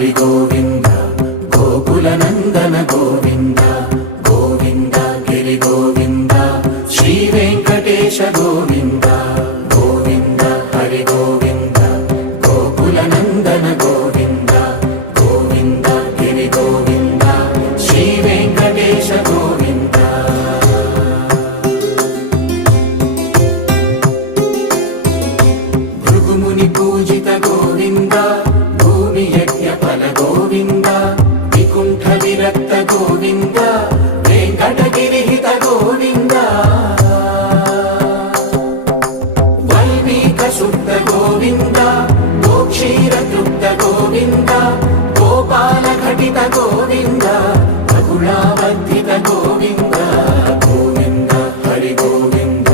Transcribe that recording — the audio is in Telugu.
హరి గోవింద గోకుల నందన గోవింద గోవింద గిరి గోవింద శ్రీ వెంకటేశ గోవింద గోవింద హరి గోవింద గోకుల నందన గోవింద గోవింద గిరి గోవింద శ్రీ వెంకటేశ గోవింద భృగుముని పూజిత గోవింద భూమి యజ్ఞ ఫల గోవింద వికుంఠ విరక్త గోవింద వెంకటగిరిహిత గోవింద వల్మీక శుద్ధ గోవింద గోక్షీర తృప్త గోవింద గోపాల ఘటిత గోవింద రఘుళావర్ధిత గోవింద గోవింద హరి గోవింద